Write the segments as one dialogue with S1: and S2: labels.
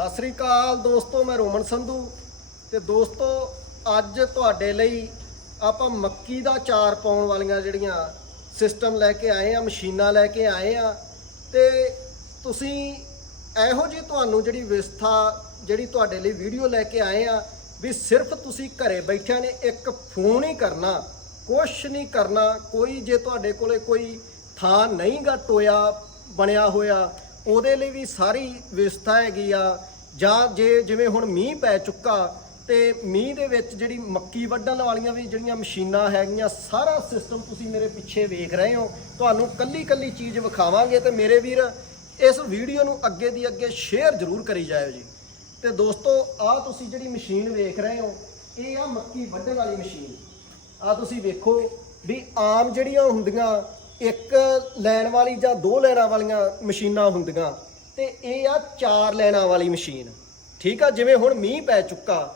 S1: ਸਤਿ ਸ੍ਰੀ ਅਕਾਲ ਦੋਸਤੋ, ਮੈਂ ਰੋਮਨ ਸੰਧੂ ਤੇ ਦੋਸਤੋ, ਅੱਜ ਤੁਹਾਡੇ ਲਈ ਆਪਾਂ ਮੱਕੀ ਦਾ ਚਾਰ ਪਾਉਣ ਵਾਲੀਆਂ ਜਿਹੜੀਆਂ ਸਿਸਟਮ ਲੈ ਕੇ ਆਏ ਆ, ਮਸ਼ੀਨਾਂ ਲੈ ਕੇ ਆਏ ਆ ਤੇ ਤੁਸੀਂ ਇਹੋ ਜਿਹੀ ਤੁਹਾਨੂੰ ਜਿਹੜੀ ਵਿਵਸਥਾ, ਜਿਹੜੀ ਤੁਹਾਡੇ ਲਈ ਵੀਡੀਓ ਲੈ ਕੇ ਆਏ ਆ ਵੀ ਸਿਰਫ ਤੁਸੀਂ ਘਰੇ ਬੈਠਿਆਂ ਨੇ ਇੱਕ ਫੋਨ ਹੀ ਕਰਨਾ, ਕੁਛ ਨਹੀਂ ਕਰਨਾ, ਕੋਈ ਜੇ ਤੁਹਾਡੇ ਕੋਲੇ ਕੋਈ ਥਾਂ ਨਹੀਂਗਾ ਟੋਇਆ, ਬਣਿਆ ਹੋਇਆ, ਉਹਦੇ ਲਈ ਵੀ ਸਾਰੀ ਵਿਵਸਥਾ ਹੈਗੀ ਆ। ਜਾਂ ਜੇ ਜਿਵੇਂ ਹੁਣ ਮੀਂਹ ਪੈ ਚੁੱਕਾ ਤੇ ਮੀਂਹ ਦੇ ਵਿੱਚ ਜਿਹੜੀ ਮੱਕੀ ਵੱਢਣ ਵਾਲੀਆਂ ਵੀ ਜਿਹੜੀਆਂ ਮਸ਼ੀਨਾਂ ਹੈਗੀਆਂ, ਸਾਰਾ ਸਿਸਟਮ ਤੁਸੀਂ ਮੇਰੇ ਪਿੱਛੇ ਵੇਖ ਰਹੇ ਹੋ। ਤੁਹਾਨੂੰ ਕੱਲੀ ਕੱਲੀ ਚੀਜ਼ ਵਿਖਾਵਾਂਗੇ ਤੇ ਮੇਰੇ ਵੀਰ, ਇਸ ਵੀਡੀਓ ਨੂੰ ਅੱਗੇ ਦੀ ਅੱਗੇ ਸ਼ੇਅਰ ਜ਼ਰੂਰ ਕਰੀ ਜਾਇਓ ਜੀ। ਤੇ ਦੋਸਤੋ, ਆਹ ਤੁਸੀਂ ਜਿਹੜੀ ਮਸ਼ੀਨ ਵੇਖ ਰਹੇ ਹੋ, ਇਹ ਆ ਮੱਕੀ ਵੱਢਣ ਵਾਲੀ ਮਸ਼ੀਨ। ਆ ਤੁਸੀਂ ਵੇਖੋ ਵੀ ਆਮ ਜਿਹੜੀਆਂ ਹੁੰਦੀਆਂ, ਇੱਕ ਲੈਣ ਵਾਲੀ ਜਾਂ ਦੋ ਲੈਣਾ ਵਾਲੀਆਂ ਮਸ਼ੀਨਾਂ ਹੁੰਦੀਆਂ। ਤੇ ਇਹ ਆ ਚਾਰ ਲੈਣਾ ਵਾਲੀ ਮਸ਼ੀਨ। ਠੀਕ ਆ, ਜਿਵੇਂ ਹੁਣ ਮੀਂਹ ਪੈ ਚੁੱਕਾ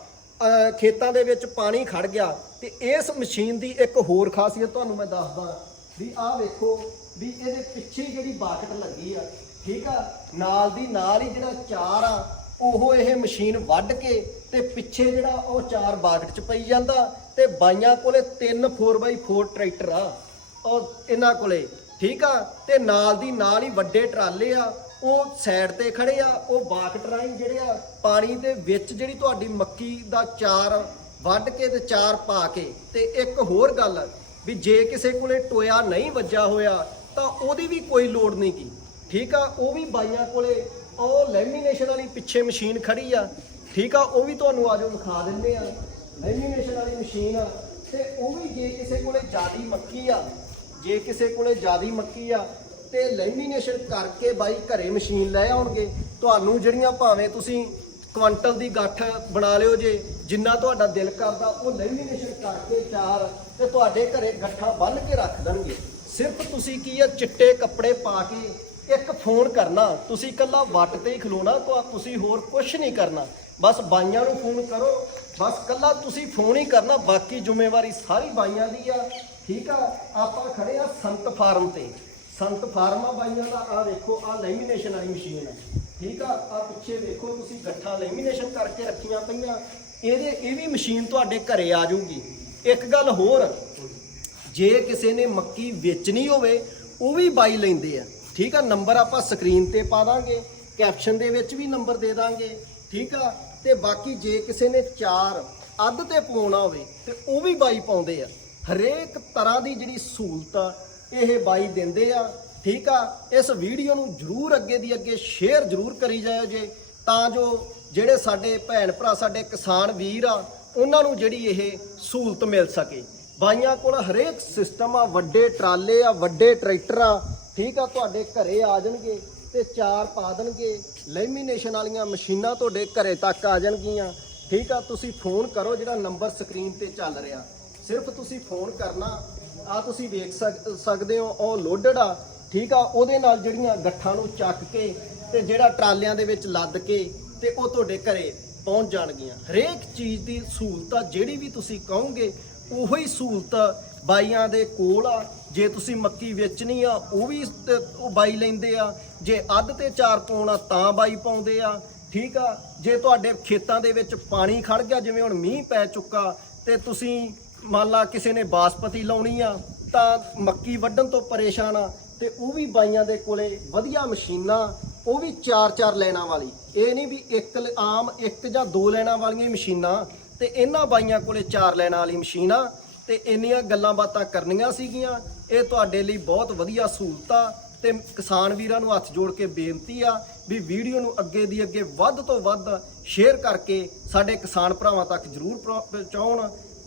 S1: ਖੇਤਾਂ ਦੇ ਵਿੱਚ ਪਾਣੀ ਖੜ ਗਿਆ, ਤੇ ਇਸ ਮਸ਼ੀਨ ਦੀ ਇੱਕ ਹੋਰ ਖਾਸੀਅਤ ਤੁਹਾਨੂੰ ਮੈਂ ਦੱਸਦਾ ਵੀ ਆਹ ਵੇਖੋ ਵੀ ਇਹਦੇ ਪਿੱਛੇ ਜਿਹੜੀ ਬਾਕਟ ਲੱਗੀ ਆ, ਠੀਕ ਆ, ਨਾਲ ਦੀ ਨਾਲ ਹੀ ਜਿਹੜਾ ਚਾਰ ਆ, ਉਹ ਇਹ ਮਸ਼ੀਨ ਵੱਢ ਕੇ ਤੇ ਪਿੱਛੇ ਜਿਹੜਾ ਉਹ ਚਾਰ ਬਾਕਟ ਚ ਪਈ ਜਾਂਦਾ ਤੇ ਬਾਈਆਂ ਕੋਲੇ 3 4x4 ਟਰੈਕਟਰ ਆ, ਉਹ ਇਹਨਾਂ ਕੋਲੇ, ਠੀਕ ਆ, ਤੇ ਨਾਲ ਦੀ ਨਾਲ ਹੀ ਵੱਡੇ ਟਰਾਲੇ ਆ ਉਹ ਸਾਈਡ ਤੇ ਖੜੇ ਆ, ਉਹ ਬਾਕਟ ਰਾਹੀਂ ਜਿਹੜੇ ਆ, ਪਾਣੀ ਦੇ ਵਿੱਚ ਜਿਹੜੀ ਤੁਹਾਡੀ ਮੱਕੀ ਦਾ ਚਾਰ ਵੱਢ ਕੇ ਤੇ ਚਾਰ ਪਾ ਕੇ ਤੇ ਇੱਕ ਹੋਰ ਗੱਲ ਵੀ ਜੇ ਕਿਸੇ ਕੋਲੇ ਟੋਇਆ ਨਹੀਂ ਵੱਜਾ ਹੋਇਆ, ਤਾਂ ਉਹਦੀ ਵੀ ਕੋਈ ਲੋੜ ਨਹੀਂ ਕੀ ਠੀਕ ਆ, ਉਹ ਵੀ ਬਾਈਆਂ ਕੋਲੇ, ਉਹ ਲੈਮੀਨੇਸ਼ਨ ਵਾਲੀ ਪਿੱਛੇ ਮਸ਼ੀਨ ਖੜੀ ਆ। ਠੀਕ ਆ, ਉਹ ਵੀ ਤੁਹਾਨੂੰ ਆਜੋ ਵਿਖਾ ਦਿੰਦੇ ਆ। ਲੈਮੀਨੇਸ਼ਨ ਵਾਲੀ ਮਸ਼ੀਨ ਆ, ਤੇ ਉਹ ਵੀ ਜੇ ਕਿਸੇ ਕੋਲੇ ਜਿਆਦੀ ਮੱਕੀ ਆ, ਜੇ ਕਿਸੇ ਕੋਲੇ ਜਿਆਦੀ ਮੱਕੀ ਆ ਤੇ ਲੈਮੀਨੇਸ਼ਨ ਕਰਕੇ ਬਾਈ ਘਰੇ ਮਸ਼ੀਨ ਲੈ ਆਉਣਗੇ। ਤੁਹਾਨੂੰ ਜਿਹੜੀਆਂ ਭਾਵੇਂ ਤੁਸੀਂ ਕੁਆਂਟਲ ਦੀ ਗੱਠ ਬਣਾ ਲਿਓ ਜੇ, ਜਿੰਨਾ ਤੁਹਾਡਾ ਦਿਲ ਕਰਦਾ ਉਹ ਲੈਮੀਨੇਸ਼ਨ ਕਰਕੇ ਚਾਰ ਤੇ ਤੁਹਾਡੇ ਘਰੇ ਗੱਠਾਂ ਬੰਨ ਕੇ ਰੱਖ ਦੇਣਗੇ। ਸਿਰਫ ਤੁਸੀਂ ਕੀ ਆ, ਚਿੱਟੇ ਕੱਪੜੇ ਪਾ ਕੇ ਇੱਕ ਫੋਨ ਕਰਨਾ, ਤੁਸੀਂ ਇਕੱਲਾ ਵੱਟ ਤੇ ਹੀ ਖਲੋਣਾ ਤੁਸੀਂ ਹੋਰ ਕੁਝ ਨਹੀਂ ਕਰਨਾ। ਬਸ ਬਾਈਆਂ ਨੂੰ ਫੋਨ ਕਰੋ, ਬਸ ਇਕੱਲਾ ਤੁਸੀਂ ਫੋਨ ਹੀ ਕਰਨਾ, ਬਾਕੀ ਜ਼ਿੰਮੇਵਾਰੀ ਸਾਰੀ ਬਾਈਆਂ ਦੀ ਆ। ਠੀਕ ਆ, ਆਪਾਂ ਖੜੇ ਆ ਸੰਤ ਫਾਰਮ ਤੇ। ਸੰਤ ਫਾਰਮਾ ਬਾਈਆਂ ਦਾ ਆ ਵੇਖੋ ਆ ਲੈਮੀਨੇਸ਼ਨ ਵਾਲੀ ਮਸ਼ੀਨ ਹੈ ਠੀਕ ਆ? ਆ ਪਿੱਛੇ ਵੇਖੋ ਤੁਸੀਂ, ਗੱਠਾਂ ਲੈਮੀਨੇਸ਼ਨ ਕਰਕੇ ਰੱਖੀਆਂ ਪਈਆਂ। ਇਹਦੇ, ਇਹ ਵੀ ਮਸ਼ੀਨ ਤੁਹਾਡੇ ਘਰੇ ਆ ਜਾਊਗੀ। ਇੱਕ ਗੱਲ ਹੋਰ, ਜੇ ਕਿਸੇ ਨੇ ਮੱਕੀ ਵੇਚਣੀ ਹੋਵੇ, ਉਹ ਵੀ ਬਾਈ ਲੈਂਦੇ ਆ। ਠੀਕ ਆ? ਨੰਬਰ ਆਪਾਂ ਸਕਰੀਨ ਤੇ ਪਾ ਦਾਂਗੇ। ਕੈਪਸ਼ਨ ਦੇ ਵਿੱਚ ਵੀ ਨੰਬਰ ਦੇ ਦਾਂਗੇ। ਠੀਕ ਆ? ਤੇ ਬਾਕੀ ਜੇ ਕਿਸੇ ਨੇ ਚਾਰ ਅੱਧ ਤੇ ਪਾਉਣਾ ਹੋਵੇ, ਤੇ ਉਹ ਵੀ ਬਾਈ ਪਾਉਂਦੇ ਆ। ਹਰੇਕ ਤਰ੍ਹਾਂ ਦੀ ਜਿਹੜੀ ਸਹੂਲਤ ਆ ਇਹ ਬਾਈ ਦਿੰਦੇ ਆ, ਠੀਕ ਆ, ਇਸ ਵੀਡੀਓ ਨੂੰ ਜਰੂਰ ਅੱਗੇ ਦੀ ਅੱਗੇ ਸ਼ੇਅਰ ਜਰੂਰ ਕਰੀ ਜਾਇਓ ਜੇ, ਤਾਂ ਜੋ ਜਿਹੜੇ ਸਾਡੇ ਭੈਣ ਭਰਾ, ਸਾਡੇ ਕਿਸਾਨ ਵੀਰ ਆ, ਉਹਨਾਂ ਨੂੰ ਜਿਹੜੀ ਇਹ ਸਹੂਲਤ ਮਿਲ ਸਕੇ। ਬਾਈਆਂ ਕੋਲ ਹਰੇਕ ਸਿਸਟਮ ਆ, ਵੱਡੇ ਟਰਾਲੇ ਆ, ਵੱਡੇ ਟਰੈਕਟਰ ਆ, ਠੀਕ ਆ, ਤੁਹਾਡੇ ਘਰੇ ਆ ਜਾਣਗੇ ਤੇ ਚਾਰ ਪਾ ਦੇਣਗੇ ਲੈਮੀਨੇਸ਼ਨ ਵਾਲੀਆਂ ਮਸ਼ੀਨਾਂ ਤੁਹਾਡੇ ਘਰੇ ਤੱਕ ਆ ਜਾਣਗੀਆਂ। ਠੀਕ ਆ, ਤੁਸੀਂ ਫੋਨ ਕਰੋ, ਜਿਹੜਾ ਨੰਬਰ ਸਕਰੀਨ ਤੇ ਚੱਲ ਰਿਹਾ। ਸਿਰਫ ਤੁਸੀਂ ਫੋਨ ਕਰਨਾ ਆ ਤੁਸੀਂ ਵੇਖ ਸਕ- ਸਕਦੇ ਹੋ, ਉਹ ਲੋਡਡ ਆ, ਠੀਕ ਆ, ਉਹਦੇ ਨਾਲ ਜਿਹੜੀਆਂ ਗੱਠਾਂ ਨੂੰ ਚੱਕ ਕੇ ਤੇ ਜਿਹੜਾ ਟਰਾਲਿਆਂ ਦੇ ਵਿੱਚ ਲੱਦ ਕੇ ਤੇ ਉਹ ਤੁਹਾਡੇ ਘਰੇ ਪਹੁੰਚ ਜਾਣਗੀਆਂ। ਹਰੇਕ ਚੀਜ਼ ਦੀ ਸਹੂਲਤ ਆ, ਜਿਹੜੀ ਵੀ ਤੁਸੀਂ ਕਹੋਗੇ, ਉਹੋ ਹੀ ਸਹੂਲਤ ਬਾਈਆਂ ਦੇ ਕੋਲ ਆ। ਜੇ ਤੁਸੀਂ ਮੱਕੀ ਵੇਚਣੀ ਆ, ਉਹ ਵੀ ਉਹ ਬਾਈ ਲੈਂਦੇ ਆ। ਜੇ ਅੱਧ ਤੇ ਚਾਰ ਪਾਉਣਾ ਤਾਂ ਬਾਈ ਪਾਉਂਦੇ ਆ, ਠੀਕ ਆ। ਜੇ ਤੁਹਾਡੇ ਖੇਤਾਂ ਦੇ ਵਿੱਚ ਪਾਣੀ ਖੜ ਗਿਆ, ਜਿਵੇਂ ਹੁਣ ਮੀਂਹ ਪੈ ਚੁੱਕਾ, ਤੇ ਤੁਸੀਂ ਮੰਨ ਲਾ ਕਿਸੇ ਨੇ ਬਾਸਪਤੀ ਲਾਉਣੀ ਆ, ਤਾਂ ਮੱਕੀ ਵੱਢਣ ਤੋਂ ਪਰੇਸ਼ਾਨ ਆ, ਤੇ ਉਹ ਵੀ ਬਾਈਆਂ ਦੇ ਕੋਲੇ ਵਧੀਆ ਮਸ਼ੀਨਾਂ, ਉਹ ਵੀ ਚਾਰ ਚਾਰ ਲੈਣਾ ਵਾਲੀ। ਇਹ ਨਹੀਂ ਵੀ ਇੱਕ ਲ- ਆਮ ਇੱਕ ਜਾਂ ਦੋ ਲੈਣਾ ਵਾਲੀਆਂ ਮਸ਼ੀਨਾਂ, ਤੇ ਇਹਨਾਂ ਬਾਈਆਂ ਕੋਲੇ ਚਾਰ ਲੈਣਾ ਵਾਲੀ ਮਸ਼ੀਨਾਂ, ਤੇ ਇੰਨੀਆਂ ਗੱਲਾਂ ਬਾਤਾਂ ਕਰਨੀਆਂ ਸੀਗੀਆਂ। ਇਹ ਤੁਹਾਡੇ ਲਈ ਬਹੁਤ ਵਧੀਆ ਸਹੂਲਤ ਆ, ਤੇ ਕਿਸਾਨ ਵੀਰਾਂ ਨੂੰ ਹੱਥ ਜੋੜ ਕੇ ਬੇਨਤੀ ਆ ਵੀ ਵੀਡੀਓ ਨੂੰ ਅੱਗੇ ਦੀ ਅੱਗੇ ਵੱਧ ਤੋਂ ਵੱਧ ਸ਼ੇਅਰ ਕਰਕੇ ਸਾਡੇ ਕਿਸਾਨ ਭਰਾਵਾਂ ਤੱਕ ਜਰੂਰ ਪਹੁੰਚਾਉਣ।